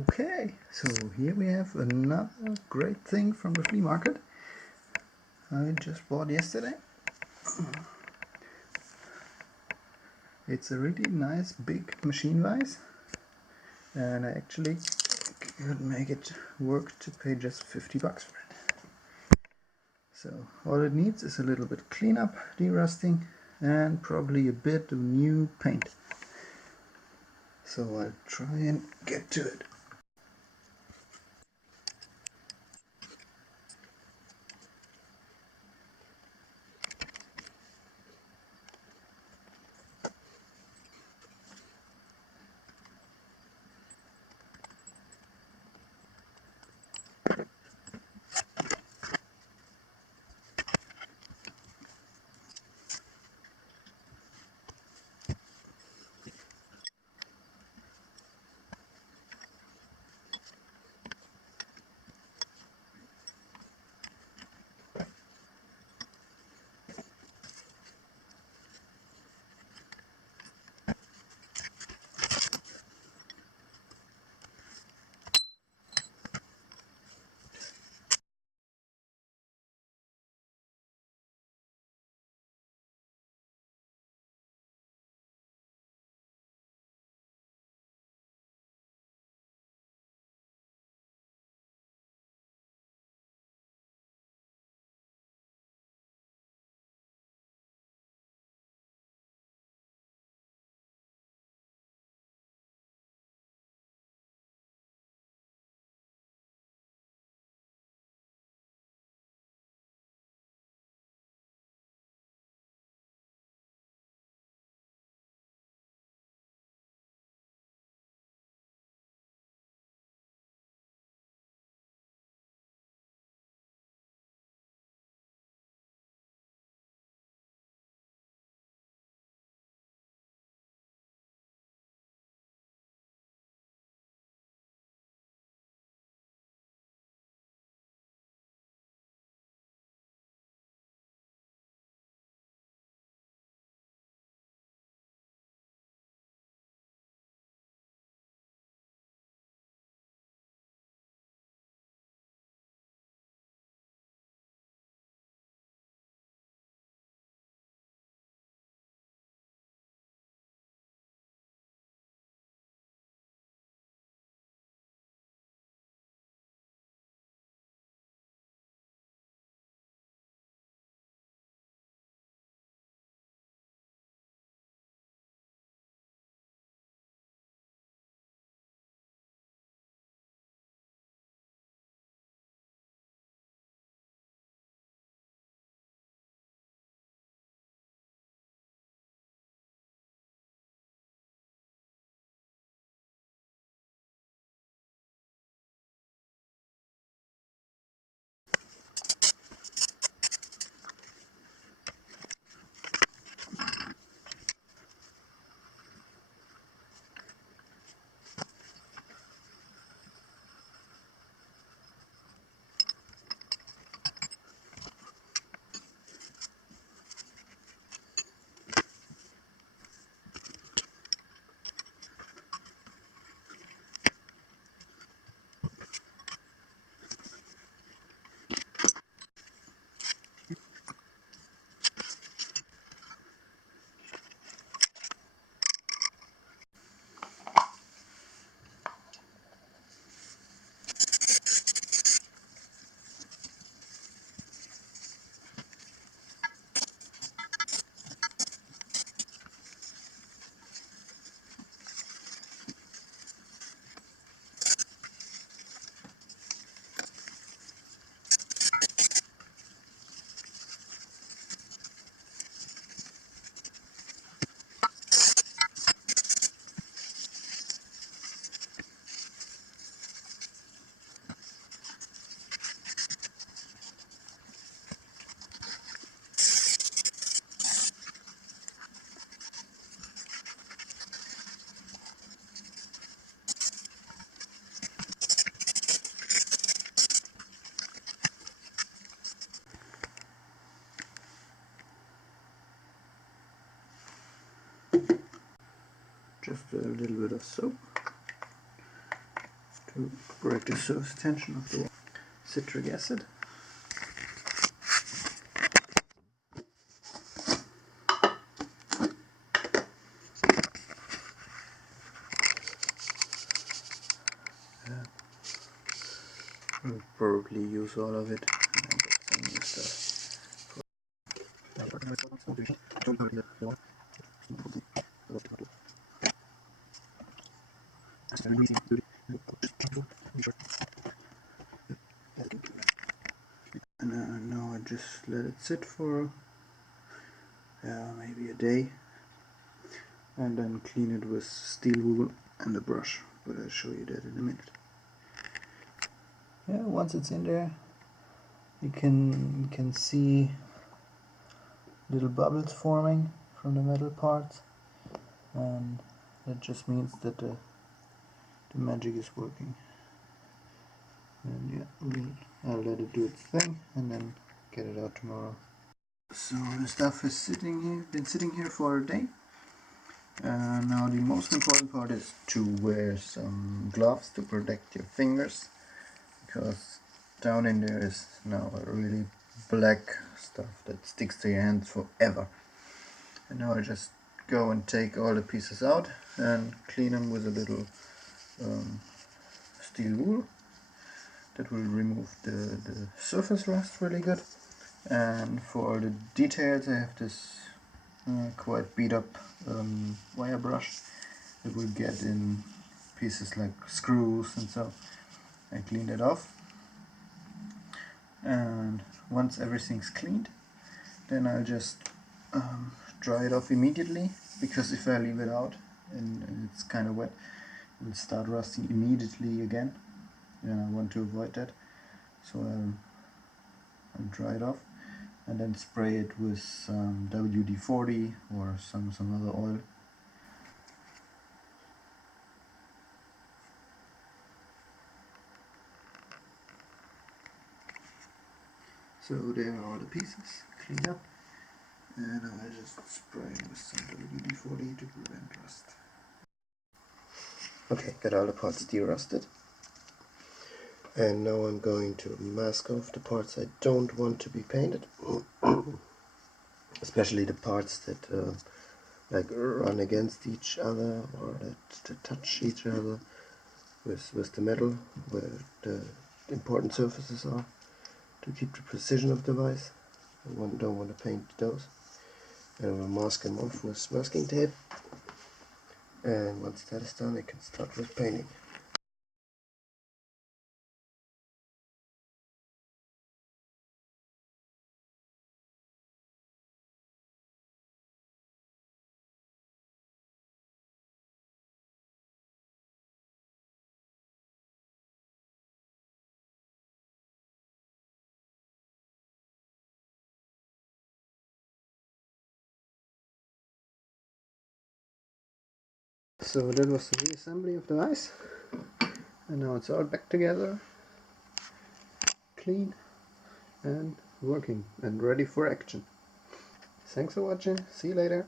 Okay, so here we have another great thing from the flea market I just bought yesterday. It's a really nice big machine vise, and I actually could make it work to pay just 50 bucks for it. So all it needs is a little bit cleanup, derusting, and probably a bit of new paint. So I'll try and get to it. Just a little bit of soap to break the surface tension of the citric acid. I'll probably use all of it and then get some new stuff. And now I just let it sit for maybe a day, and then clean it with steel wool and a brush, but I'll show you that in a minute. Yeah, once it's in there, you can see little bubbles forming from the metal parts, and that just means that the magic is working. And yeah, I'll let it do its thing and then get it out tomorrow. So the stuff is been sitting here for a day. Now the most important part is to wear some gloves to protect your fingers, because down in there is now a really black stuff that sticks to your hands forever. And now I just go and take all the pieces out and clean them with a little steel wool. That will remove the surface rust really good. And for all the details I have this quite beat up wire brush that will get in pieces like screws and so. I cleaned it off, and once everything's cleaned, then I'll just dry it off immediately, because if I leave it out and it's kind of wet, it will start rusting immediately again, and I want to avoid that. So I'll dry it off and then spray it with WD-40 or some other oil. So there are all the pieces cleaned up, and I just spray with some WD-40 to prevent rust. Okay, got all the parts derusted, and now I'm going to mask off the parts I don't want to be painted, especially the parts that like run against each other or that touch each other with the metal, where the important surfaces are, to keep the precision of the vise. I don't want to paint those. And I will mask them off with masking tape, and once that is done I can start with painting. So that was the reassembly of the vise, and now it's all back together, clean and working and ready for action. Thanks for watching, see you later.